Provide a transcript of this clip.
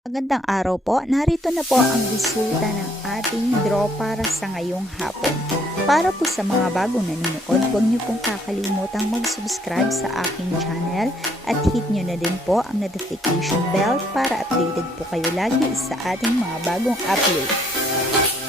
Magandang araw po. Narito na po ang resulta ng ating draw para sa ngayong hapon. Para po sa mga bagong nanonood, huwag niyo pong kakalimutang mag-subscribe sa aking channel at hit niyo na din po ang notification bell para updated po kayo lagi sa ating mga bagong upload.